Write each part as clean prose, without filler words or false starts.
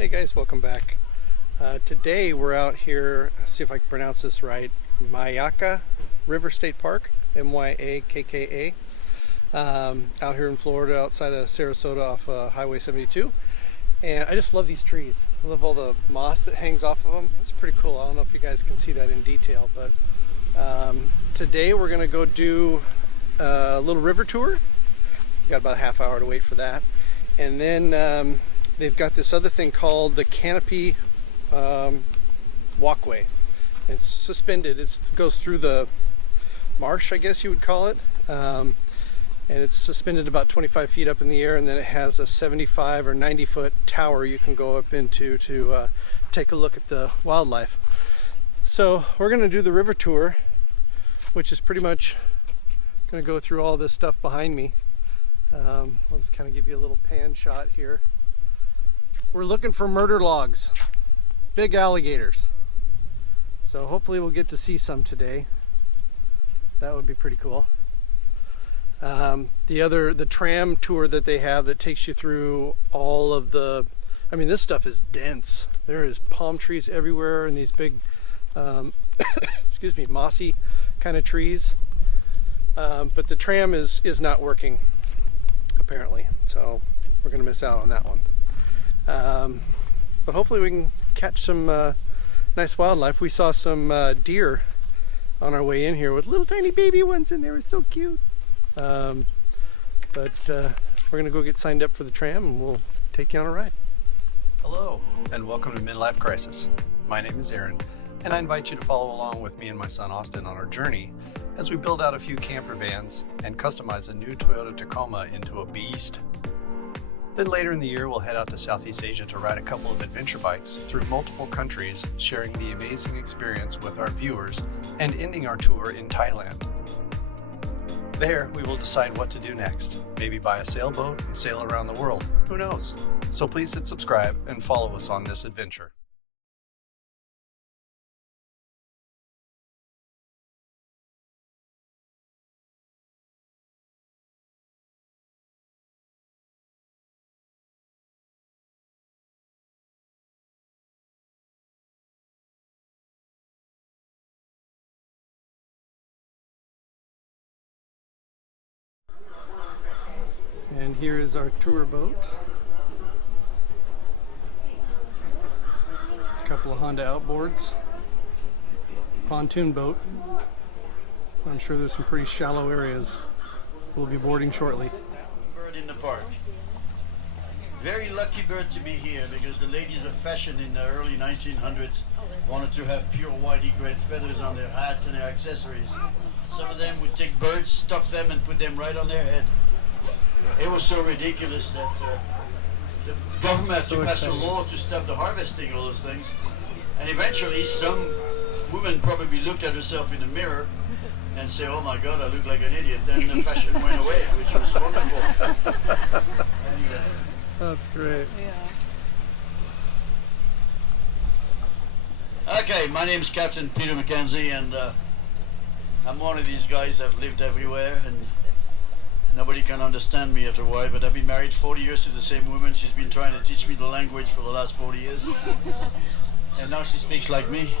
Hey guys, welcome back. Today we're out here, see if I can pronounce this right, Myakka River State Park, Myakka, out here in Florida outside of Sarasota off Highway 72. And I just love these trees. I love all the moss that hangs off of them. It's pretty cool. I don't know if you guys can see that in detail, but today we're going to go do a little river tour. Got about a half hour to wait for that. And then they've got this other thing called the Canopy walkway. It's suspended. It goes through the marsh, I guess you would call it. And it's suspended about 25 feet up in the air, and then it has a 75 or 90 foot tower you can go up into to take a look at the wildlife. So we're going to do the river tour, which is pretty much going to go through all this stuff behind me. I'll just kind of give you a little pan shot here. We're looking for murder logs, big alligators. So hopefully we'll get to see some today. That would be pretty cool. The tram tour that they have that takes you through all of the, I mean, this stuff is dense. There is palm trees everywhere and these big, excuse me, mossy kind of trees. But the tram is not working, apparently. So we're gonna miss out on that one. But hopefully we can catch some nice wildlife. We saw some deer on our way in here with little tiny baby ones, and they were so cute. But we're gonna go get signed up for the tram and we'll take you on a ride. Hello and welcome to Midlife Crisis. My name is Aaron, and I invite you to follow along with me and my son Austin on our journey as we build out a few camper vans and customize a new Toyota Tacoma into a beast. Then later in the year, we'll head out to Southeast Asia to ride a couple of adventure bikes through multiple countries, sharing the amazing experience with our viewers and ending our tour in Thailand. There, we will decide what to do next. Maybe buy a sailboat and sail around the world. Who knows? So please hit subscribe and follow us on this adventure. And here is our tour boat. A couple of Honda outboards. Pontoon boat. I'm sure there's some pretty shallow areas. We'll be boarding shortly. Bird in the park. Very lucky bird to be here because the ladies of fashion in the early 1900s wanted to have pure white egret feathers on their hats and their accessories. Some of them would take birds, stuff them, and put them right on their head. It was so ridiculous that the government had to pass a law to stop the harvesting of all those things. And eventually some woman probably looked at herself in the mirror and said, "Oh my God, I look like an idiot." Then the fashion went away, which was wonderful. Anyway. That's great. Yeah. Okay, my name's Captain Peter Mackenzie, and I'm one of these guys that have lived everywhere, and nobody can understand me after a while, but I've been married 40 years to the same woman. She's been trying to teach me the language for the last 40 years. And now she speaks like me.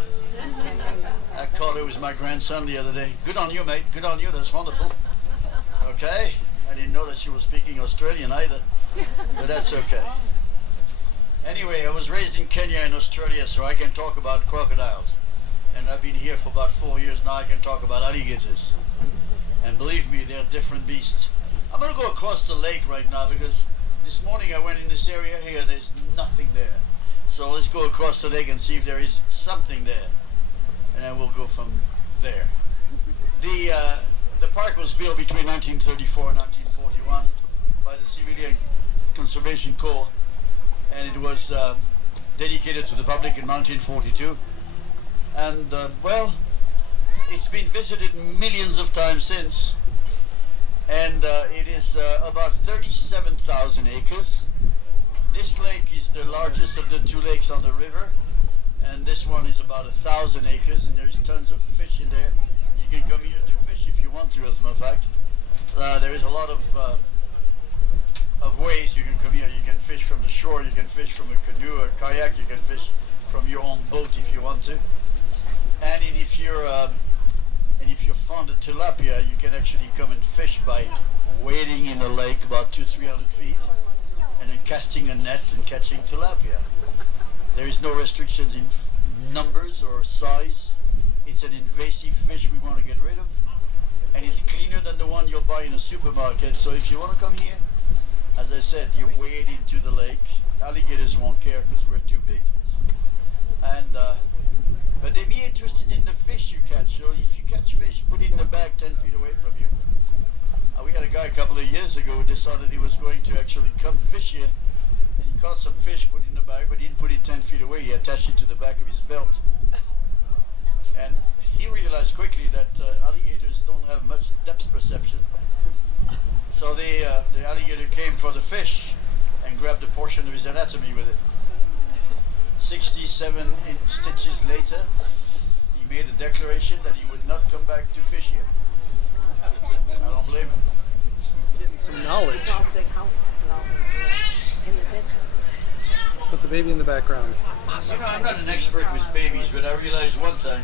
I thought it was my grandson the other day. Good on you, mate. Good on you. That's wonderful. Okay. I didn't know that she was speaking Australian either, but that's okay. Anyway, I was raised in Kenya and Australia, so I can talk about crocodiles. And I've been here for about 4 years now. I can talk about alligators. And believe me, they're different beasts. I'm going to go across the lake right now because this morning I went in this area here, there's nothing there. So let's go across the lake and see if there is something there. And then we'll go from there. The park was built between 1934 and 1941 by the Civilian Conservation Corps. And it was dedicated to the public in 1942. And, well, it's been visited millions of times since. And it is about 37,000 acres. This lake is the largest of the two lakes on the river, and this one is about 1,000 acres, and there's tons of fish in there. You can come here to fish if you want to, as a matter of fact. There is a lot of of ways you can come here. You can fish from the shore, you can fish from a canoe or kayak, you can fish from your own boat if you want to. And if you're fond of tilapia, you can actually come and fish by wading in a lake about 200-300 feet and then casting a net and catching tilapia. There is no restrictions in numbers or size. It's an invasive fish we want to get rid of, and it's cleaner than the one you'll buy in a supermarket. So if you want to come here, as I said, you wade into the lake. Alligators won't care because we're too big, and but they be interested in the fish you catch. So if you catch fish, put it in the bag 10 feet away from you. We had a guy a couple of years ago who decided he was going to actually come fish here, and he caught some fish, put it in the bag, but he didn't put it 10 feet away. He attached it to the back of his belt. And he realized quickly that alligators don't have much depth perception. So the alligator came for the fish and grabbed a portion of his anatomy with it. 67 stitches later, he made a declaration that he would not come back to fish here. I don't blame him. Getting some knowledge. Put the baby in the background. Awesome. You know, I'm not an expert with babies, but I realized one thing,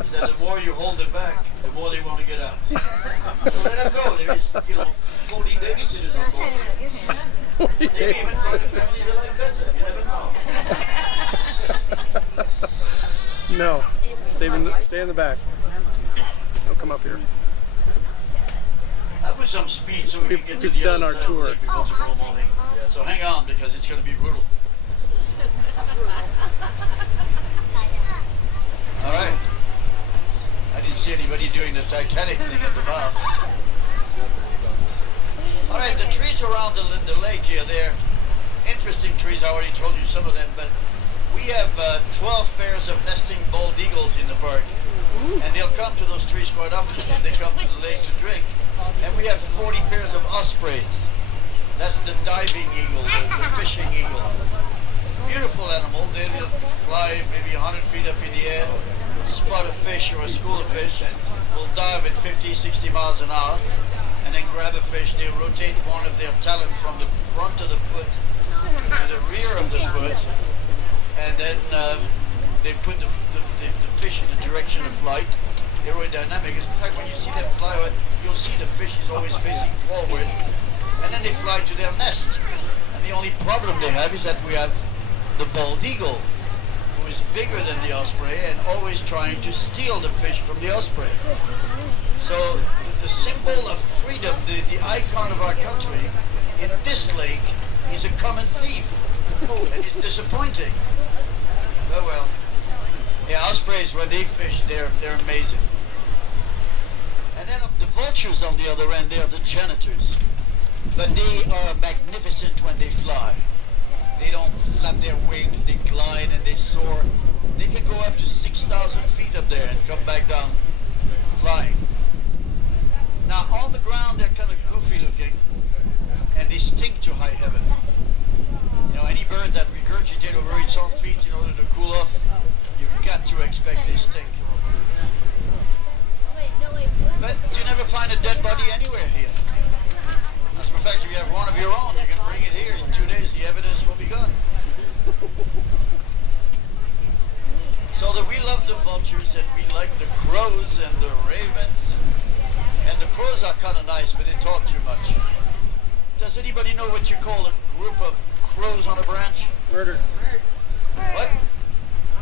is that the more you hold them back, the more they want to get out. So let them go. There is, 40 babysitters on board. Maybe even find a family you like better. You never know. No. Stay in the back. Don't come up here. I put some speed so we can get to We've the done other our side tour. of the lake before tomorrow morning. So hang on, because it's going to be brutal. All right. I didn't see anybody doing the Titanic thing at the bow. All right, the trees around the lake here, they're interesting trees. I already told you some of them, but we have 12 pairs of nesting bald eagles in the park. And they'll come to those trees quite often because they come to the lake to drink. And we have 40 pairs of ospreys. That's the diving eagle, the fishing eagle. Beautiful animal. They'll fly maybe 100 feet up in the air, spot a fish or a school of fish, will dive at 50, 60 miles an hour, and then grab a fish. They rotate one of their talons from the front of the foot to the rear of the foot, and then they put the fish in the direction of flight. Aerodynamic. In fact, when you see them fly, you'll see the fish is always facing forward, and then they fly to their nest. And the only problem they have is that we have the bald eagle, who is bigger than the osprey and always trying to steal the fish from the osprey. So the symbol of freedom, the icon of our country, in this lake is a common thief, and it's disappointing. Oh well. Yeah, ospreys, when they fish, they're amazing. And then the vultures on the other end, they're the janitors. But they are magnificent when they fly. They don't flap their wings, they glide and they soar. They can go up to 6,000 feet up there and come back down flying. Now on the ground they're kind of goofy looking and they stink to high heaven. Any bird that regurgitates over its own feet in order to cool off, you've got to expect they stink. But you never find a dead body anywhere here. As a matter of fact, if you have one of your own, you can bring it here. In 2 days, the evidence will be gone. So that we love the vultures and we like the crows and the ravens. And the crows are kind of nice, but they talk too much. Does anybody know what you call a group of crows on a branch? Murder. What?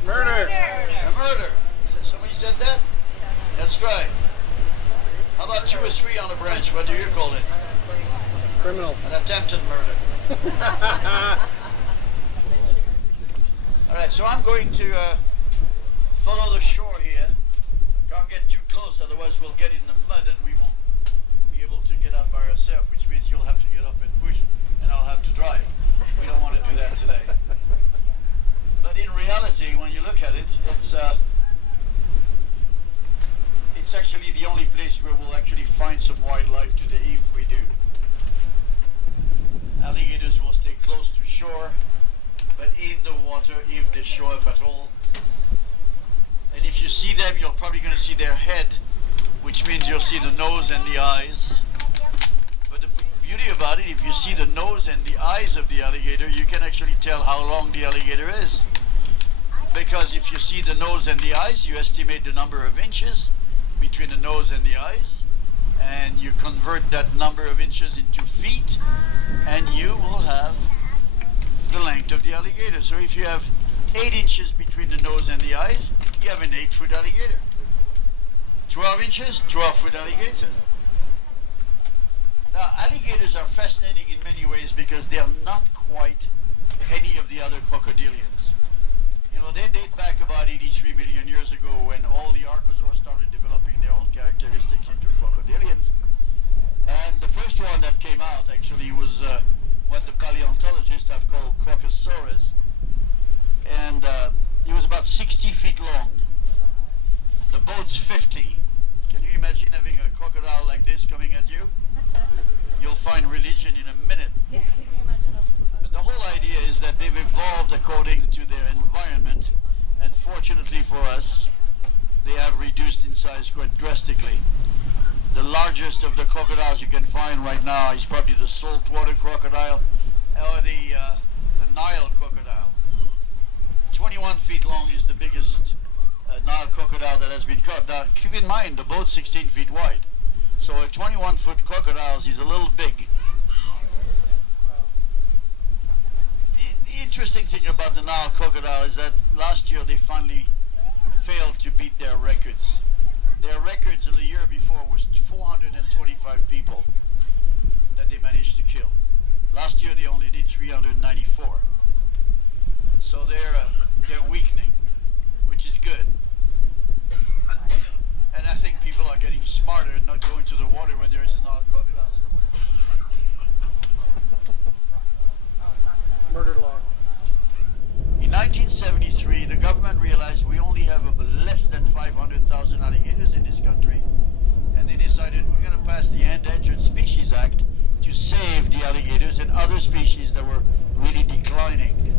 Murder. A murder. Somebody said that? That's right. How about 2 or 3 on a branch? What do you call it? Criminal. An attempted murder. All right, so I'm going to follow the shore here. Can't get too close, otherwise we'll get in the mud and we won't be able to get out by ourselves, which means you'll have to get up and push, and I'll have to drive. We don't want to do that today. But in reality, when you look at it, it's actually the only place where we'll actually find some wildlife today, if we do. Alligators will stay close to shore, but in the water if they show up at all. And if you see them, you're probably going to see their head, which means you'll see the nose and the eyes. But the beauty about it, if you see the nose and the eyes of the alligator, you can actually tell how long the alligator is. Because if you see the nose and the eyes, you estimate the number of inches between the nose and the eyes, and you convert that number of inches into feet, and you will have the length of the alligator. So if you have 8 inches between the nose and the eyes, you have an 8-foot alligator. 12 inches, 12-foot alligator. Now, alligators are fascinating in many ways because they are not quite any of the other crocodilians. You know, they date back about 83 million years ago when all the archosaurs started developing their own characteristics into crocodilians. And the first one that came out actually was what the paleontologists have called Crocosaurus. And it was about 60 feet long. The boat's 50. Can you imagine having a crocodile like this coming at you? You'll find religion in a minute. But the whole idea is that they've evolved according to their environment, and fortunately for us, they have reduced in size quite drastically. The largest of the crocodiles you can find right now is probably the saltwater crocodile or the Nile crocodile. 21 feet long is the biggest Nile crocodile that has been caught. Now, keep in mind, the boat's 16 feet wide. So a 21-foot crocodile is a little big. The interesting thing about the Nile crocodile is that last year they finally failed to beat their records. Their records in the year before was 425 people that they managed to kill. Last year they only did 394. So they're weakening, which is good. And I think people are getting smarter and not going to the water when there is a Nile crocodile somewhere. Murder log. In 1973, the government realized we only have less than 500,000 alligators in this country, and they decided we're going to pass the Endangered Species Act to save the alligators and other species that were really declining.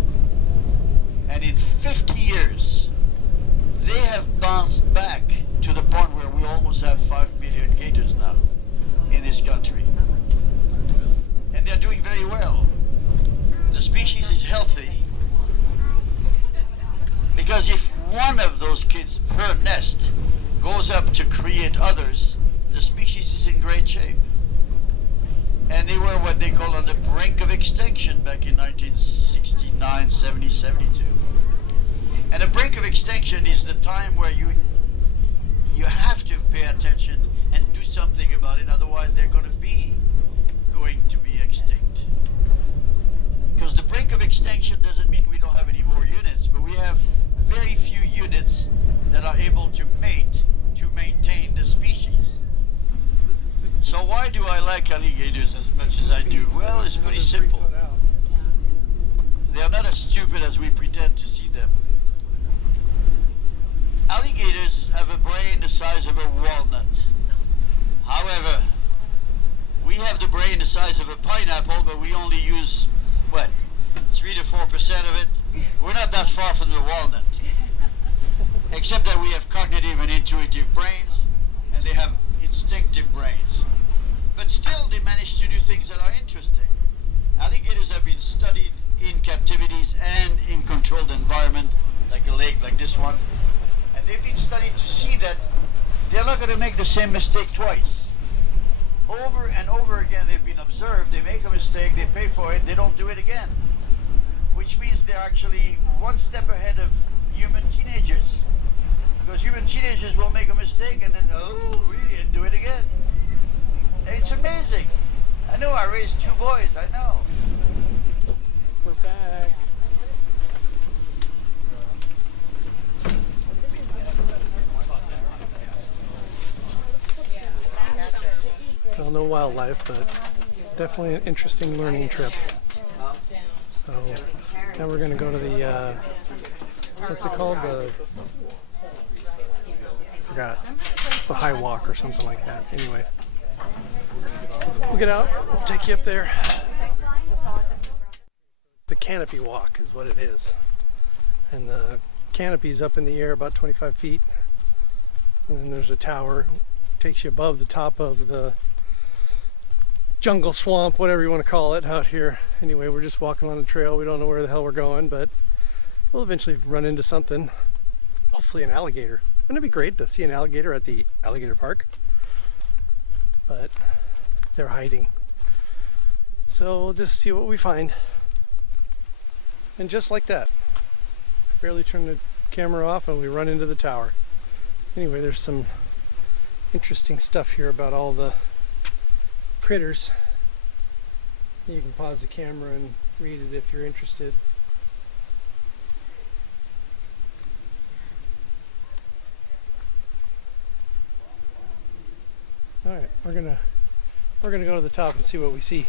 And in 50 years, they have bounced back to the point where we almost have 5 million gators now in this country. And they're doing very well. The species is healthy because if one of those kids per nest goes up to create others, the species is in great shape. And they were what they call on the brink of extinction back in 1969, 70, 72. And the brink of extinction is the time where you have to pay attention and do something about it, otherwise they're going to be extinct. Because the brink of extinction doesn't mean we don't have any more units, but we have very few units that are able to mate to maintain the species. So why do I like alligators as much as I do? Well, it's pretty simple. They are not as stupid as we pretend to see them. Alligators have a brain the size of a walnut. However, we have the brain the size of a pineapple, but we only use, 3 to 4% of it. We're not that far from the walnut. Except that we have cognitive and intuitive brains, and they have instinctive brains. But still, they manage to do things that are interesting. Alligators have been studied in captivities and in controlled environment, like a lake like this one. And they've been studied to see that they're not going to make the same mistake twice. Over and over again they've been observed, they make a mistake, they pay for it, they don't do it again. Which means they're actually one step ahead of human teenagers. Because human teenagers will make a mistake and then, really, and do it again. And it's amazing. I know, I raised 2 boys, I know. We're back. Well, no wildlife, but definitely an interesting learning trip. So now we're going to go to the, what's it called? Forgot. It's a high walk or something like that. Anyway, we'll get out. We'll take you up there. The Canopy walk is what it is. And the canopy's up in the air about 25 feet. And then there's a tower. Takes you above the top of the jungle swamp, whatever you want to call it, out here. Anyway, we're just walking on the trail. We don't know where the hell we're going, but we'll eventually run into something. Hopefully an alligator. Wouldn't it be great to see an alligator at the alligator park? But they're hiding. So we'll just see what we find. And just like that, barely turn the camera off and we run into the tower. Anyway, there's some interesting stuff here about all the critters. You can pause the camera and read it if you're interested. All right, we're gonna go to the top and see what we see.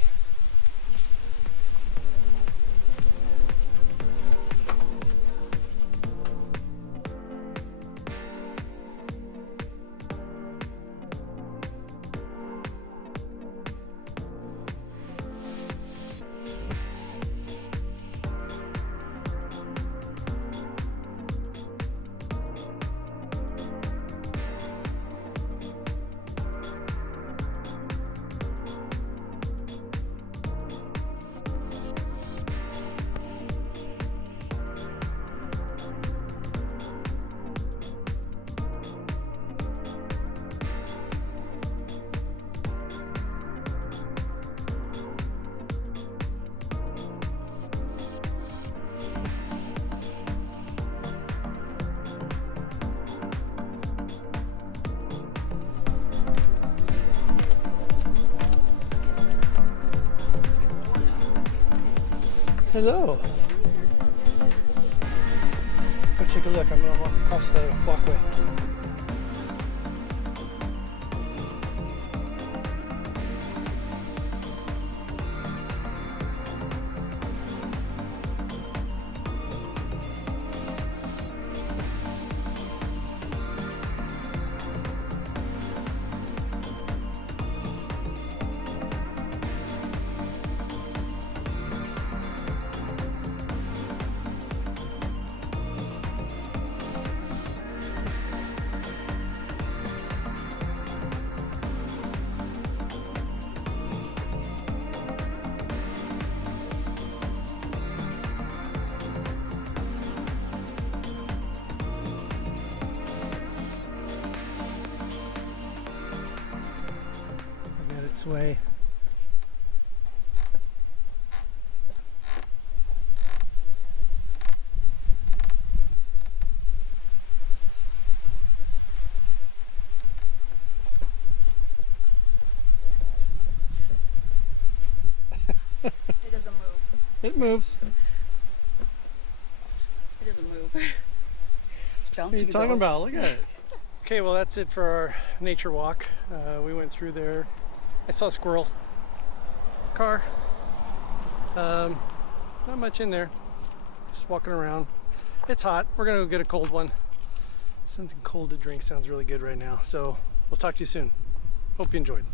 Hello. Go take a look. I'm gonna walk across the walkway. Way. It doesn't move. It moves. It doesn't move. It's bouncing. What are you talking about? Look at it. Okay, well that's it for our nature walk. We went through there. I saw a squirrel. Car. Not much in there. Just walking around. It's hot. We're gonna go get a cold one. Something cold to drink sounds really good right now. So we'll talk to you soon. Hope you enjoyed.